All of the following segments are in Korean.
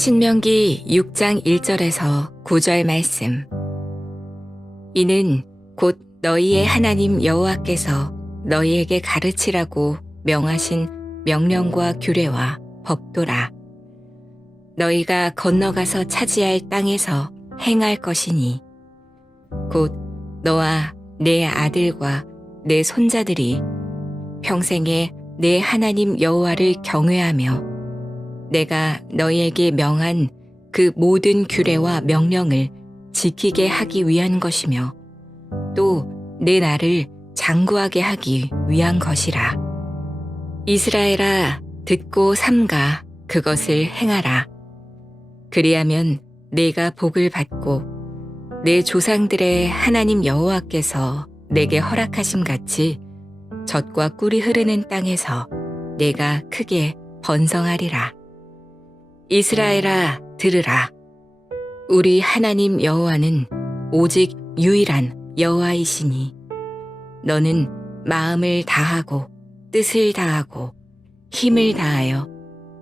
신명기 6장 1절에서 9절 말씀. 이는 곧 너희의 하나님 여호와께서 너희에게 가르치라고 명하신 명령과 규례와 법도라. 너희가 건너가서 차지할 땅에서 행할 것이니 곧 너와 내 아들과 내 손자들이 평생에 내 하나님 여호와를 경외하며 내가 너희에게 명한 그 모든 규례와 명령을 지키게 하기 위한 것이며 또 내 나를 장구하게 하기 위한 것이라. 이스라엘아, 듣고 삼가 그것을 행하라. 그리하면 내가 복을 받고 내 조상들의 하나님 여호와께서 내게 허락하심 같이 젖과 꿀이 흐르는 땅에서 내가 크게 번성하리라. 이스라엘아, 들으라. 우리 하나님 여호와는 오직 유일한 여호와이시니 너는 마음을 다하고 뜻을 다하고 힘을 다하여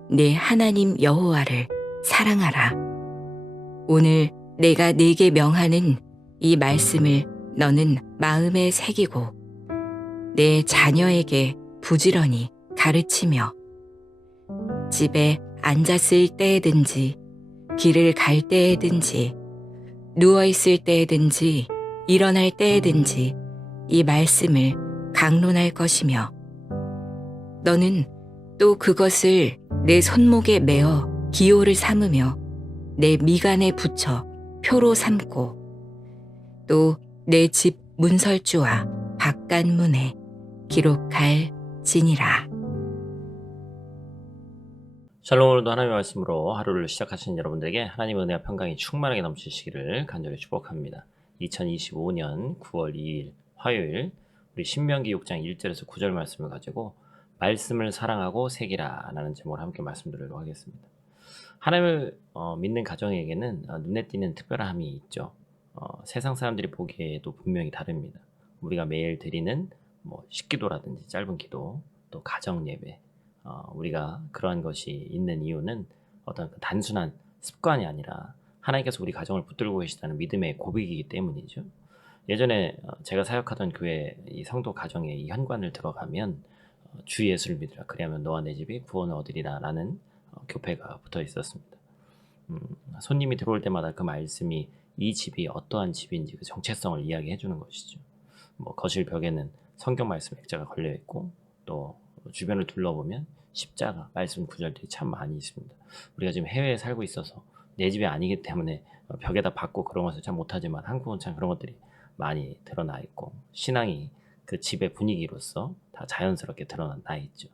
내 하나님 여호와를 사랑하라. 오늘 내가 네게 명하는 이 말씀을 너는 마음에 새기고 내 자녀에게 부지런히 가르치며 집에 앉았을 때에든지 길을 갈 때에든지 누워있을 때에든지 일어날 때에든지 이 말씀을 강론할 것이며 너는 또 그것을 내 손목에 메어 기호를 삼으며 내 미간에 붙여 표로 삼고 또 내 집 문설주와 바깥문에 기록할 지니라. 샬롬. 오늘도 하나님의 말씀으로 하루를 시작하신 여러분들에게 하나님의 은혜와 평강이 충만하게 넘치시기를 간절히 축복합니다. 2025년 9월 2일 화요일 우리 신명기 6장 1절에서 9절 말씀을 가지고 말씀을 사랑하고 새기라 라는 제목으로 함께 말씀드리도록 하겠습니다. 하나님을 믿는 가정에게는 눈에 띄는 특별함이 있죠. 세상 사람들이 보기에도 분명히 다릅니다. 우리가 매일 드리는 식기도라든지 짧은 기도, 또 가정 예배, 우리가 그러한 것이 있는 이유는 어떤 단순한 습관이 아니라 하나님께서 우리 가정을 붙들고 계시다는 믿음의 고백이기 때문이죠. 예전에 제가 사역하던 교회 이 성도 가정에 이 현관을 들어가면 주 예수를 믿으라, 그리하면 너와 내 집이 구원을 얻으리라 라는 교패가 붙어 있었습니다. 손님이 들어올 때마다 그 말씀이 이 집이 어떠한 집인지 그 정체성을 이야기해 주는 것이죠. 거실 벽에는 성경 말씀 액자가 걸려 있고 또 주변을 둘러보면 십자가 말씀 구절들이 참 많이 있습니다. 우리가 지금 해외에 살고 있어서 내 집이 아니기 때문에 벽에다 받고 그런 것을 참 못하지만 한국은 참 그런 것들이 많이 드러나 있고 신앙이 그 집의 분위기로서 다 자연스럽게 드러나 있죠.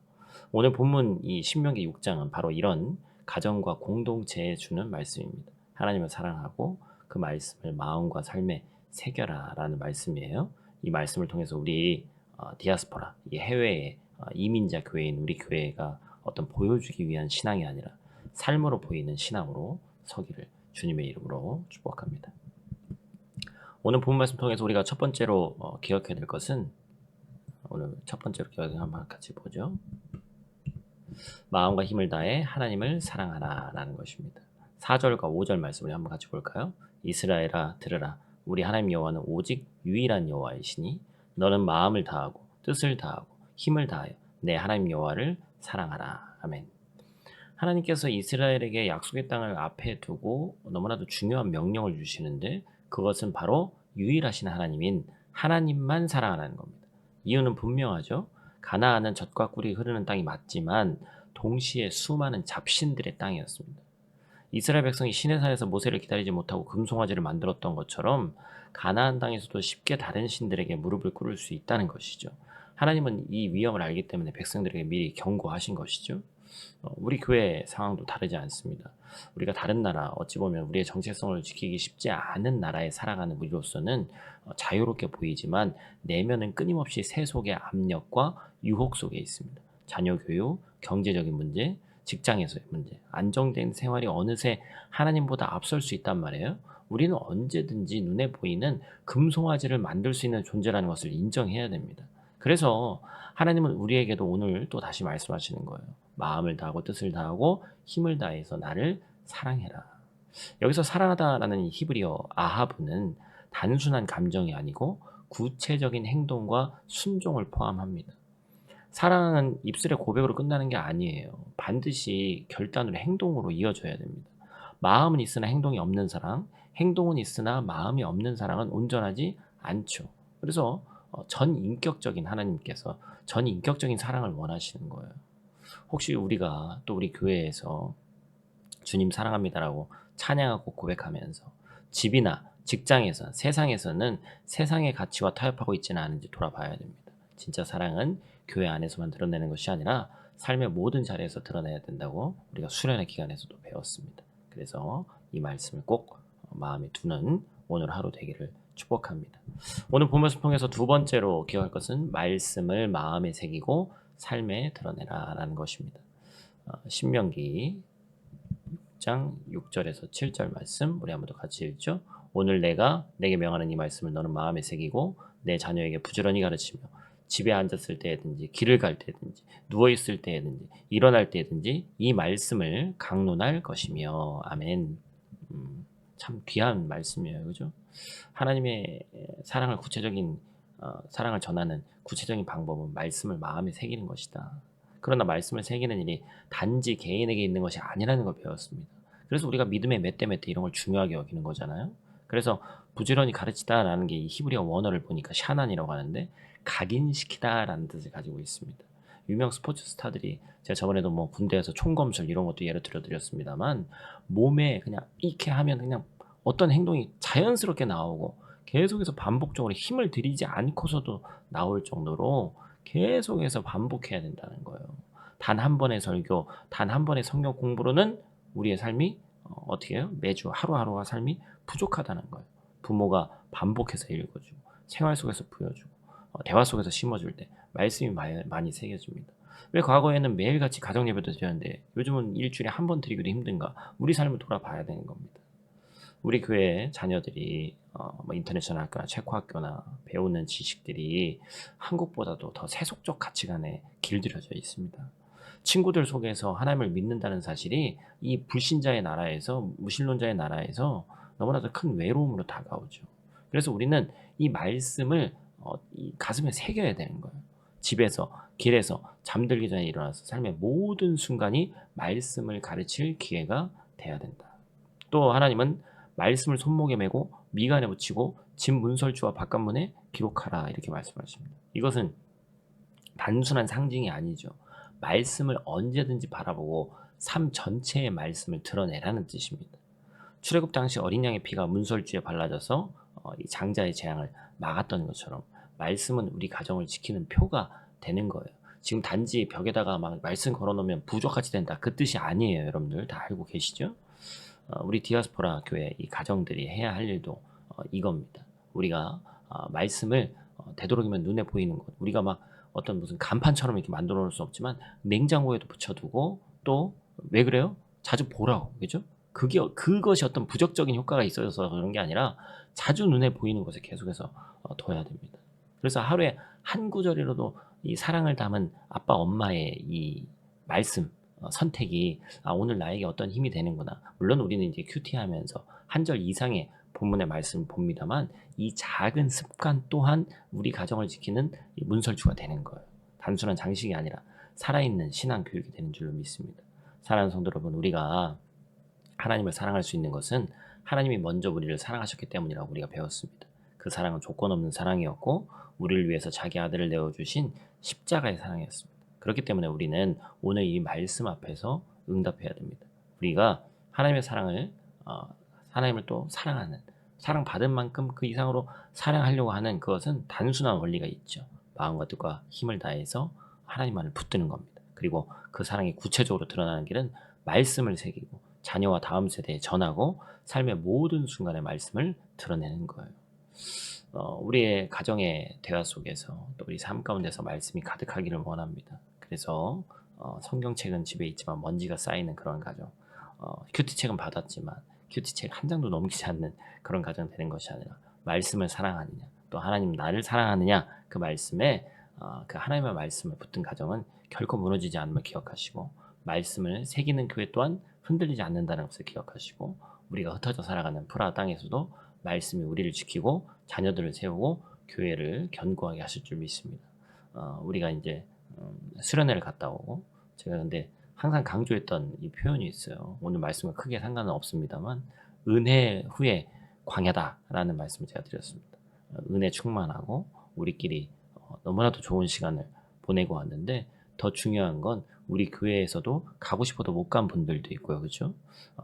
오늘 본문 이 신명기 6장은 바로 이런 가정과 공동체에 주는 말씀입니다. 하나님을 사랑하고 그 말씀을 마음과 삶에 새겨라 라는 말씀이에요. 이 말씀을 통해서 우리 디아스포라, 이 해외의 이민자 교회인 우리 교회가 어떤 보여주기 위한 신앙이 아니라 삶으로 보이는 신앙으로 서기를 주님의 이름으로 축복합니다. 오늘 본문 말씀 통해서 우리가 첫 번째로 기억해야 될 것은, 오늘 첫 번째로 기억을 한번 같이 보죠. 마음과 힘을 다해 하나님을 사랑하라 라는 것입니다. 4절과 5절 말씀을 한번 같이 볼까요? 이스라엘아, 들으라. 우리 하나님 여호와는 오직 유일한 여호와이시니 너는 마음을 다하고 뜻을 다하고 힘을 다하여 내 하나님 여호와를 사랑하라. 아멘. 하나님께서 이스라엘에게 약속의 땅을 앞에 두고 너무나도 중요한 명령을 주시는데 그것은 바로 유일하신 하나님인 하나님만 사랑하라는 겁니다. 이유는 분명하죠. 가나안은 젖과 꿀이 흐르는 땅이 맞지만 동시에 수많은 잡신들의 땅이었습니다. 이스라엘 백성이 시내산에서 모세를 기다리지 못하고 금송아지를 만들었던 것처럼 가나안 땅에서도 쉽게 다른 신들에게 무릎을 꿇을 수 있다는 것이죠. 하나님은 이 위험을 알기 때문에 백성들에게 미리 경고하신 것이죠. 우리 교회 상황도 다르지 않습니다. 우리가 다른 나라, 어찌 보면 우리의 정체성을 지키기 쉽지 않은 나라에 살아가는 우리로서는 자유롭게 보이지만 내면은 끊임없이 세속의 압력과 유혹 속에 있습니다. 자녀 교육, 경제적인 문제, 직장에서의 문제, 안정된 생활이 어느새 하나님보다 앞설 수 있단 말이에요. 우리는 언제든지 눈에 보이는 금송아지를 만들 수 있는 존재라는 것을 인정해야 됩니다. 그래서 하나님은 우리에게도 오늘 또 다시 말씀하시는 거예요. 마음을 다하고 뜻을 다하고 힘을 다해서 나를 사랑해라. 여기서 사랑하다라는 이 히브리어 아하브는 단순한 감정이 아니고 구체적인 행동과 순종을 포함합니다. 사랑은 입술의 고백으로 끝나는 게 아니에요. 반드시 결단으로 행동으로 이어져야 됩니다. 마음은 있으나 행동이 없는 사랑, 행동은 있으나 마음이 없는 사랑은 온전하지 않죠. 그래서 전인격적인 하나님께서 전인격적인 사랑을 원하시는 거예요. 혹시 우리가 또 우리 교회에서 주님 사랑합니다라고 찬양하고 고백하면서 집이나 직장에서 세상에서는 세상의 가치와 타협하고 있지는 않은지 돌아봐야 됩니다. 진짜 사랑은 교회 안에서만 드러내는 것이 아니라 삶의 모든 자리에서 드러내야 된다고 우리가 수련의 기간에서도 배웠습니다. 그래서 이 말씀을 꼭 마음에 두는 오늘 하루 되기를 축복합니다. 오늘 본문을 통해서 두 번째로 기억할 것은 말씀을 마음에 새기고 삶에 드러내라 라는 것입니다. 신명기 6장 6절에서 7절 말씀 우리 한번 더 같이 읽죠. 오늘 내가 내게 명하는 이 말씀을 너는 마음에 새기고 내 자녀에게 부지런히 가르치며 집에 앉았을 때든지 길을 갈 때든지 누워있을 때든지 일어날 때든지 이 말씀을 강론할 것이며 아멘. 참 귀한 말씀이에요. 그죠? 하나님의 사랑을 구체적인 사랑을 전하는 구체적인 방법은 말씀을 마음에 새기는 것이다. 그러나 말씀을 새기는 일이 단지 개인에게 있는 것이 아니라는 걸 배웠습니다. 그래서 우리가 믿음의 멧대멧대 이런 걸 중요하게 여기는 거잖아요. 그래서 부지런히 가르치다라는 게 이 히브리어 원어를 보니까 샤난이라고 하는데 각인시키다라는 뜻을 가지고 있습니다. 유명 스포츠 스타들이 제가 저번에도 뭐 군대에서 총검술 이런 것도 예를 들어 드렸습니다만 몸에 그냥 이렇게 하면 그냥 어떤 행동이 자연스럽게 나오고 계속해서 반복적으로 힘을 들이지 않고서도 나올 정도로 계속해서 반복해야 된다는 거예요. 단 한 번의 설교, 단 한 번의 성경 공부로는 우리의 삶이 어떻게 해요? 매주 하루하루가 삶이 부족하다는 거예요. 부모가 반복해서 읽어주고 생활 속에서 보여주고 대화 속에서 심어줄 때 말씀이 많이 새겨집니다. 왜 과거에는 매일같이 가정예배도 드렸는데 요즘은 일주일에 한 번 드리기도 힘든가? 우리 삶을 돌아봐야 되는 겁니다. 우리 교회 자녀들이 뭐 인터내셔널 학교나 체코 학교나 배우는 지식들이 한국보다도 더 세속적 가치관에 길들여져 있습니다. 친구들 속에서 하나님을 믿는다는 사실이 이 불신자의 나라에서 무신론자의 나라에서 너무나도 큰 외로움으로 다가오죠. 그래서 우리는 이 말씀을 이 가슴에 새겨야 되는 거예요. 집에서, 길에서, 잠들기 전에 일어나서 삶의 모든 순간이 말씀을 가르칠 기회가 돼야 된다. 또 하나님은 말씀을 손목에 메고 미간에 붙이고 집 문설주와 바깥문에 기록하라 이렇게 말씀하십니다. 이것은 단순한 상징이 아니죠. 말씀을 언제든지 바라보고 삶 전체의 말씀을 드러내라는 뜻입니다. 출애굽 당시 어린 양의 피가 문설주에 발라져서 이 장자의 재앙을 막았던 것처럼 말씀은 우리 가정을 지키는 표가 되는 거예요. 지금 단지 벽에다가 막 말씀 걸어놓으면 부족같이 된다. 그 뜻이 아니에요. 여러분들 다 알고 계시죠? 우리 디아스포라 교회 이 가정들이 해야 할 일도 이겁니다. 우리가 말씀을 되도록이면 눈에 보이는 것, 우리가 막 어떤 무슨 간판처럼 이렇게 만들어 놓을 수 없지만 냉장고에도 붙여두고 또 왜 그래요? 자주 보라고, 그죠? 그것이 어떤 부정적인 효과가 있어서 그런 게 아니라 자주 눈에 보이는 것에 계속해서 둬야 됩니다. 그래서 하루에 한 구절이라도 이 사랑을 담은 아빠 엄마의 이 말씀 선택이 오늘 나에게 어떤 힘이 되는구나. 물론 우리는 이제 큐티하면서 한 절 이상의 본문의 말씀을 봅니다만 이 작은 습관 또한 우리 가정을 지키는 문설주가 되는 거예요. 단순한 장식이 아니라 살아있는 신앙 교육이 되는 줄로 믿습니다. 사랑하는 성도 여러분, 우리가 하나님을 사랑할 수 있는 것은 하나님이 먼저 우리를 사랑하셨기 때문이라고 우리가 배웠습니다. 그 사랑은 조건 없는 사랑이었고 우리를 위해서 자기 아들을 내어주신 십자가의 사랑이었습니다. 그렇기 때문에 우리는 오늘 이 말씀 앞에서 응답해야 됩니다. 우리가 하나님의 사랑을 하나님을 또 사랑하는, 사랑받은 만큼 그 이상으로 사랑하려고 하는 그것은 단순한 원리가 있죠. 마음과 뜻과 힘을 다해서 하나님만을 붙드는 겁니다. 그리고 그 사랑이 구체적으로 드러나는 길은 말씀을 새기고 자녀와 다음 세대에 전하고 삶의 모든 순간의 말씀을 드러내는 거예요. 우리의 가정의 대화 속에서 또 우리 삶 가운데서 말씀이 가득하기를 원합니다. 그래서 성경책은 집에 있지만 먼지가 쌓이는 그런 가정, 큐티책은 받았지만 큐티책 한 장도 넘기지 않는 그런 가정 되는 것이 아니라 말씀을 사랑하느냐, 또 하나님 나를 사랑하느냐, 그 말씀에 그 하나님의 말씀을 붙든 가정은 결코 무너지지 않음을 기억하시고 말씀을 새기는 교회 또한 흔들리지 않는다는 것을 기억하시고 우리가 흩어져 살아가는 프라하 땅에서도 말씀이 우리를 지키고 자녀들을 세우고 교회를 견고하게 하실 줄 믿습니다. 우리가 이제 수련회를 갔다 오고 제가 근데 항상 강조했던 이 표현이 있어요. 오늘 말씀과 크게 상관은 없습니다만 은혜 후에 광야다라는 말씀을 제가 드렸습니다. 은혜 충만하고 우리끼리 너무나도 좋은 시간을 보내고 왔는데 더 중요한 건 우리 교회에서도 가고 싶어도 못 간 분들도 있고요. 그렇죠?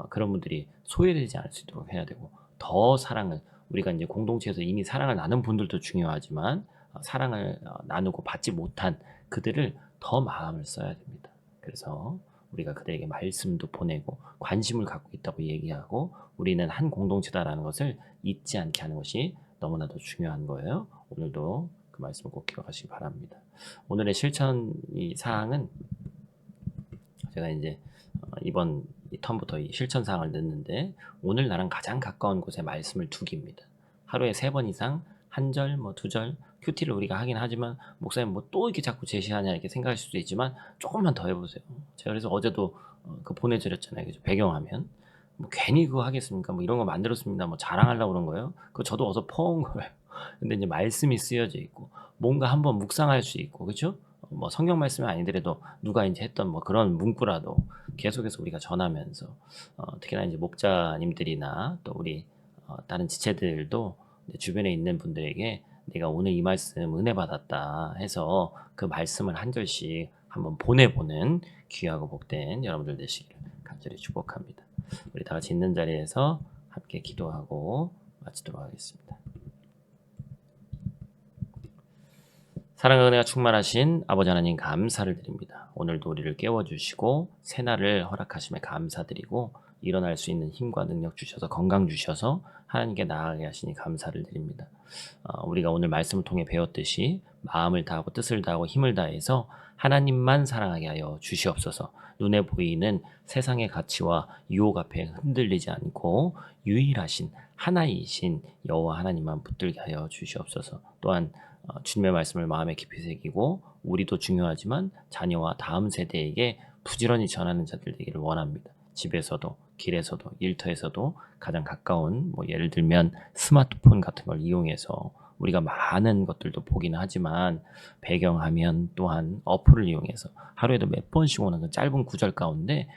그런 분들이 소외되지 않을 수 있도록 해야 되고 더 사랑을 우리가 이제 공동체에서 이미 사랑을 나눈 분들도 중요하지만 사랑을 나누고 받지 못한 그들을 더 마음을 써야 됩니다. 그래서 우리가 그들에게 말씀도 보내고 관심을 갖고 있다고 얘기하고 우리는 한 공동체다라는 것을 잊지 않게 하는 것이 너무나도 중요한 거예요. 오늘도 그 말씀을 꼭 기억하시기 바랍니다. 오늘의 실천 이 사항은 제가 이제 이번 이 턴부터 이 실천 사항을 넣는데 오늘 나랑 가장 가까운 곳에 말씀을 두기입니다. 하루에 3번 이상 한 절, 뭐 2절 큐티를 우리가 하긴 하지만 목사님 뭐 또 이렇게 자꾸 제시하냐 이렇게 생각할 수도 있지만 조금만 더 해보세요. 제가 그래서 어제도 그 보내드렸잖아요. 그죠? 배경화면. 뭐 괜히 그거 하겠습니까? 뭐 이런 거 만들었습니다. 뭐 자랑하려고 그런 거예요. 그거 저도 어서 퍼온 거예요. 근데 이제 말씀이 쓰여져 있고 뭔가 한번 묵상할 수 있고 그죠? 뭐 성경 말씀이 아니더라도 누가 이제 했던 뭐 그런 문구라도 계속해서 우리가 전하면서 특히나 이제 목자님들이나 또 우리 다른 지체들도 주변에 있는 분들에게 내가 오늘 이 말씀 은혜 받았다 해서 그 말씀을 한 절씩 한번 보내보는 귀하고 복된 여러분들 되시기를 간절히 축복합니다. 우리 다 같이 있는 자리에서 함께 기도하고 마치도록 하겠습니다. 사랑과 은혜가 충만하신 아버지 하나님 감사를 드립니다. 오늘도 우리를 깨워주시고 새날을 허락하심에 감사드리고 일어날 수 있는 힘과 능력 주셔서 건강 주셔서 하나님께 나아가게 하시니 감사를 드립니다. 우리가 오늘 말씀을 통해 배웠듯이 마음을 다하고 뜻을 다하고 힘을 다해서 하나님만 사랑하게 하여 주시옵소서. 눈에 보이는 세상의 가치와 유혹 앞에 흔들리지 않고 유일하신 하나이신 여호와 하나님만 붙들게 하여 주시옵소서. 또한 주님의 말씀을 마음에 깊이 새기고 우리도 중요하지만 자녀와 다음 세대에게 부지런히 전하는 자들 되기를 원합니다. 집에서도 길에서도 일터에서도 가장 가까운 뭐 예를 들면 스마트폰 같은 걸 이용해서 우리가 많은 것들도 보기는 하지만 배경화면 또한 어플을 이용해서 하루에도 몇 번씩 오는 그 짧은 구절 가운데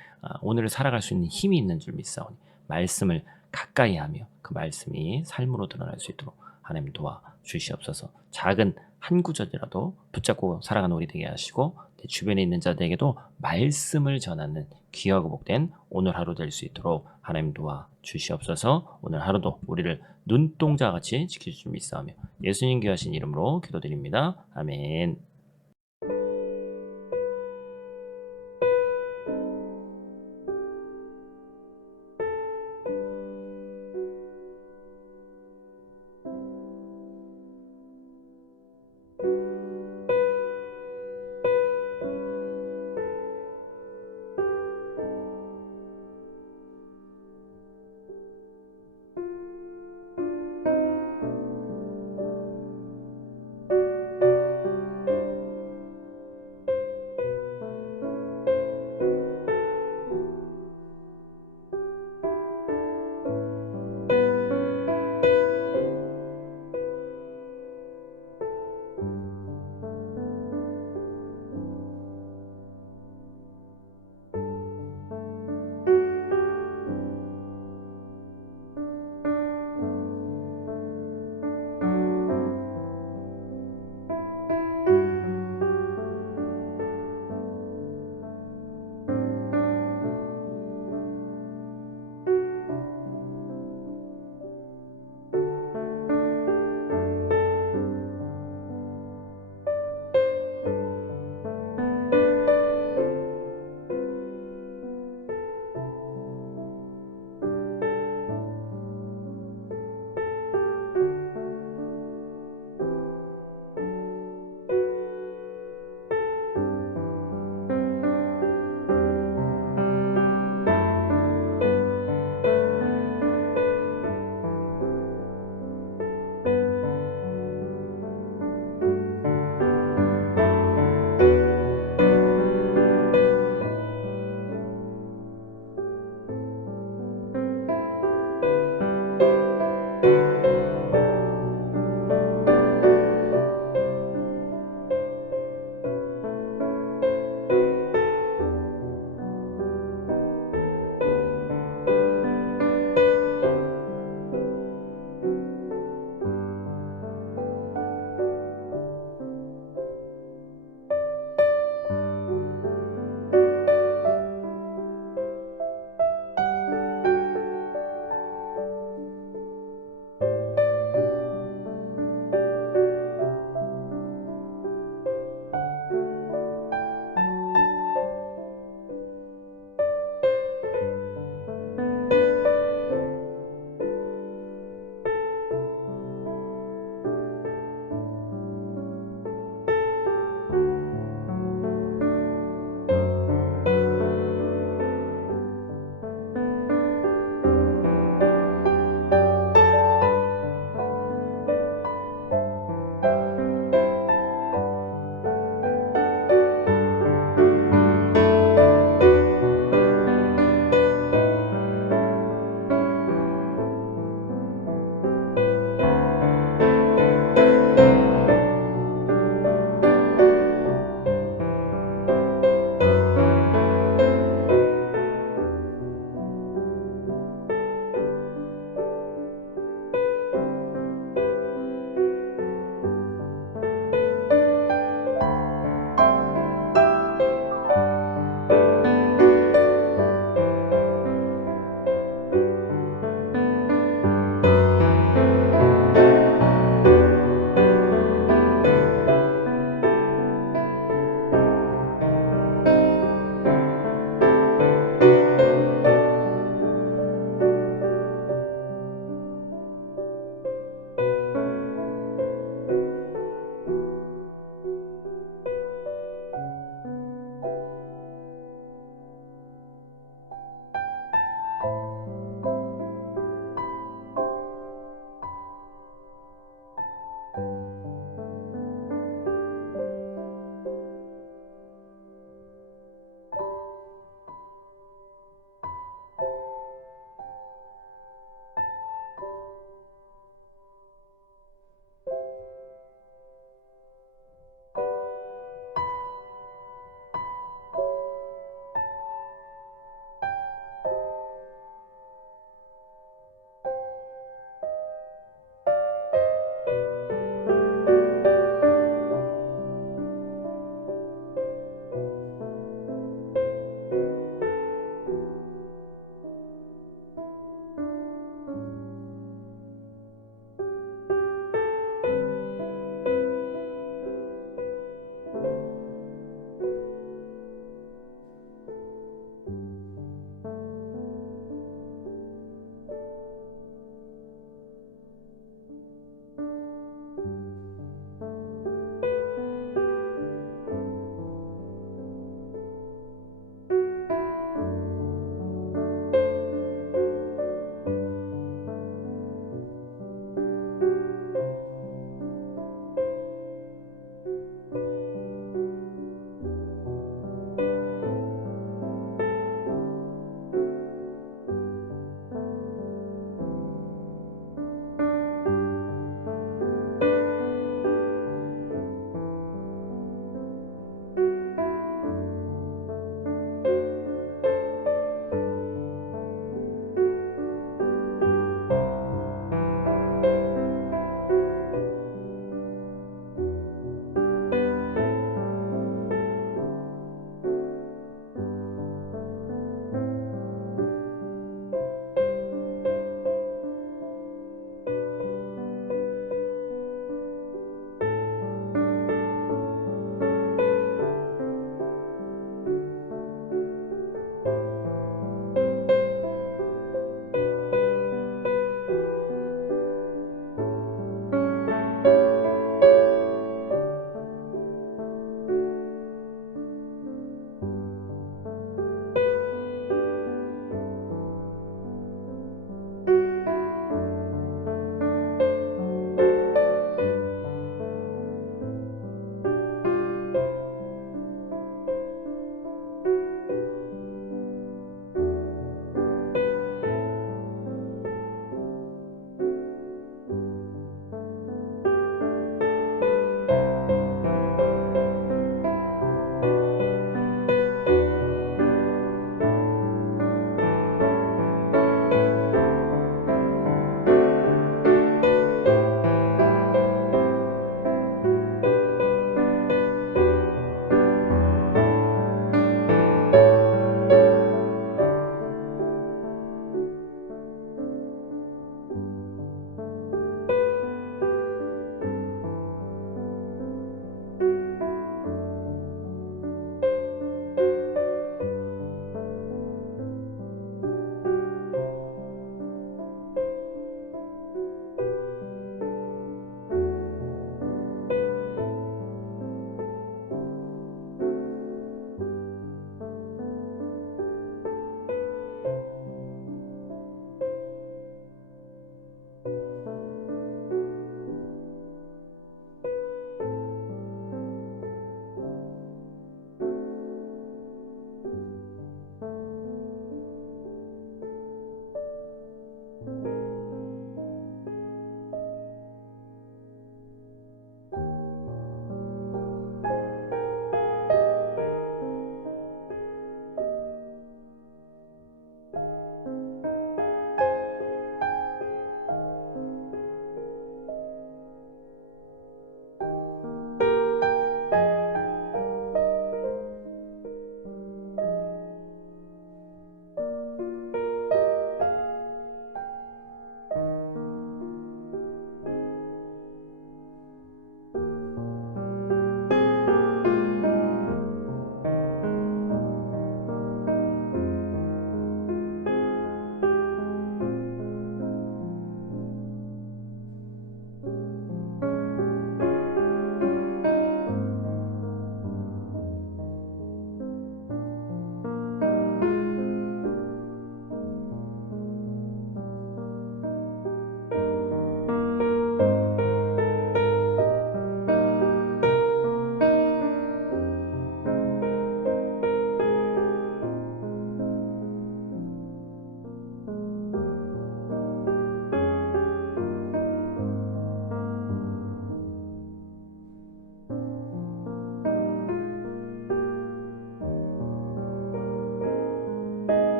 오늘을 살아갈 수 있는 힘이 있는 줄 믿사오니 말씀을 가까이 하며 그 말씀이 삶으로 드러날 수 있도록 하나님 도와 주시옵소서. 작은 한 구절이라도 붙잡고 살아가는 우리 되게 하시고 내 주변에 있는 자들에게도 말씀을 전하는 귀하고 복된 오늘 하루 될 수 있도록 하나님 도와 주시옵소서. 오늘 하루도 우리를 눈동자같이 지켜주실 줄 믿사오며 예수님 귀하신 이름으로 기도드립니다. 아멘.